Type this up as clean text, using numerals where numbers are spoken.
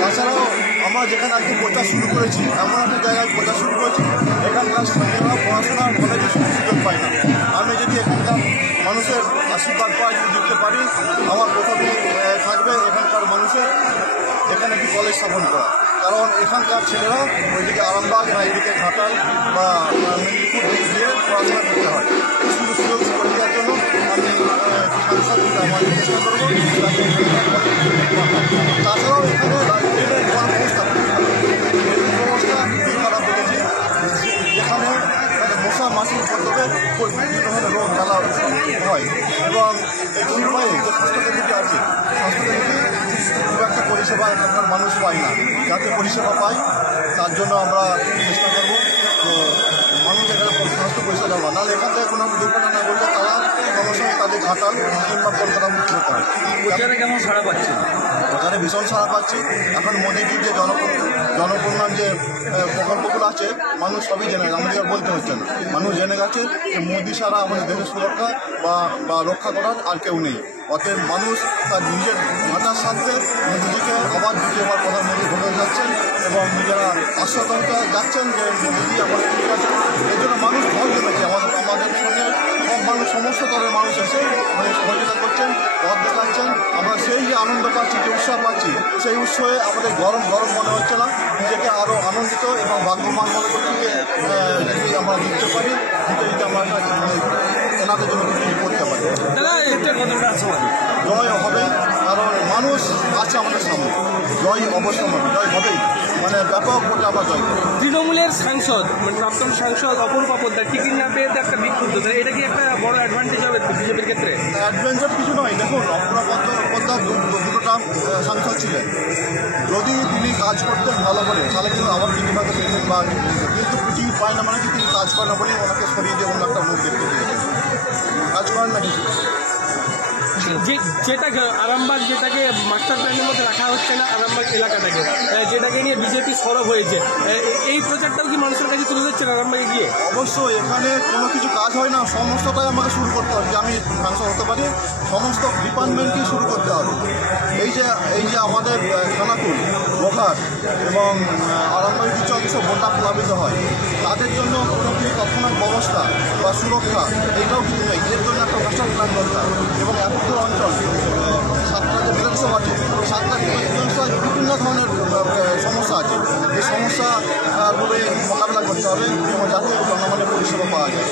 তাছাড়াও আমরা যেখানে আজকে প্রচার শুরু করেছি এমন একটা জায়গায় প্রচার শুরু করেছি এখানকার ছেলেরা পড়াশোনার কলেজে সুযোগ পায় না। আমি যদি এখানকার মানুষের আশীর্বাদ পাই দিতে পারি আমার প্রথমেই থাকবে এখানকার মানুষের এখানে একটি কলেজ স্থাপন করা। কারণ এখানকার ছেলেরা ওইদিকে আরামবাগ না এদিকে ঘাটাল বা মেদিনীপুর দিক দিয়ে পড়াশোনা করতে হয়। এই সুযোগ করে দেওয়ার জন্য আমি সাংসদকে আমার চেষ্টা করবো। তাছাড়াও এখানে লাইব্রেরির ব্যবস্থা খুবই খারাপ হয়েছে, যেখানে মশা মাছির মাধ্যমে বিভিন্ন ধরনের রোগ জ্বালা হয় এবং এই উপায়ে যে স্বাস্থ্যকেন্দ্রটি আছে স্বাস্থ্যকেন্দ্রটি খুব একটা পরিষেবা এখানকার মানুষ পায় না। যাতে পরিষেবা পায় তার জন্য আমরা চেষ্টা করবো। তো মানুষ এখানে স্বাস্থ্য পরিষেবা দেওয়া নাহলে এখান থেকে কোনো দুর্ঘটনা না ঘটলে তারা সমস্যায় তাদের ঘাটাল কিংবা কলকাতা মুক্ত হতে হয়। প্রচারে কেমন সাড়া পাচ্ছে? প্রচারে ভীষণ সাড়া পাচ্ছি। এখন মোদীজির যে জনকল্যাণ যে প্রকল্পগুলো আছে মানুষ সবই জেনে গেছে, আমাদের বলতে হচ্ছে না। মানুষ জেনে গেছে যে মোদী ছাড়া আমাদের দেশের সুরক্ষা বা রক্ষা করার আর কেউ নেই। অতএব মানুষ তার নিজের মাথার সাথে মোদীজিকে আবার দ্বিতীয়বার প্রধানমন্ত্রী হতে যাচ্ছেন এবং নিজেরা আশ্বস্ত হতে যাচ্ছেন যে মোদীজি আমাদের ঠিক আছে। এই জন্য মানুষ ভয় জমেছে। আমাদের সঙ্গে সব মানুষ সমস্ত দলের মানুষ এসে সহযোগিতা করছেন, পথ দেখাচ্ছেন। আমরা সেই যে আনন্দ পাচ্ছি, যে উৎসাহ পাচ্ছি, সেই উৎসবে আমাদের গরম মনে হচ্ছে না। নিজেকে আরও আনন্দিত এবং ভাগ্যবান মনে করছি যে যদি আমরা জিততে পারি, জিতে আমরা এনাদের জন্য কিছু করতে পারি। জয় হবে, কারণ মানুষ আছে আমাদের সামনে। জয় অবশ্যই হবে, জয় হবেই, মানে ব্যাপক ভোটে আমরা জয় করব। তৃণমূলের সাংসদ মানে প্রাক্তন সাংসদ অপূর্ব পোদ্দার টিকিট না পেয়ে একটা বিক্ষুব্ধ, এটা কি একটা বড় অ্যাডভান্টেজ হবে বিজেপির ক্ষেত্রে? অ্যাডভেঞ্চার কিছু নয়। দেখুন, অপূর্ব পোদ্দার দুটোটা সাংসদ ছিলেন। যদি তিনি কাজ করতেন ভালো করে তাহলে কিন্তু আবার বিজেপিকে পেতেন বা কিন্তু টিকিট পায় না মানে কি তিনি কাজ করেন না বলে ওনাকে সরিয়ে দিয়ে অন্য একটা মুখ দেখতে দিয়েছেন। কাজ করেন না কিছু। যেটাকে আরামবাগ যেটাকে মাস্টার প্ল্যানের মধ্যে রাখা হচ্ছে না, আরামবাগ এলাকাটাকে যেটাকে নিয়ে বিজেপি সরব হয়েছে, এই প্রচারটাও কি মানুষের কাছে তুলে ধরছেন আরামবাগে গিয়ে? অবশ্যই এখানে কোনো কিছু কাজ হয় না, সমস্তটাই আমাকে শুরু করতে হবে। যে আমি সাংসদ হতে পারি সমস্ত ডিপার্টমেন্টকেই শুরু করতে হবে। এই যে আমাদের খানাকুল, বোঘাট এবং আরামবাগের কিছু অংশ বন্যা প্লাবিত হয়, তাদের জন্য কোনো কিছু তৎক্ষণাৎ ব্যবস্থা বা সুরক্ষা এটাও কিছু নেই। এর জন্য একটা মাস্টার প্ল্যান দরকার এবং এত অঞ্চল 7টা যে বিধানসভা আছে 7টা বিধানসভায় বিভিন্ন ধরনের সমস্যা আছে। এই সমস্যাগুলো মোকাবিলা করতে হবে এবং যাতে জনগণের পরিষেবা পাওয়া যায়।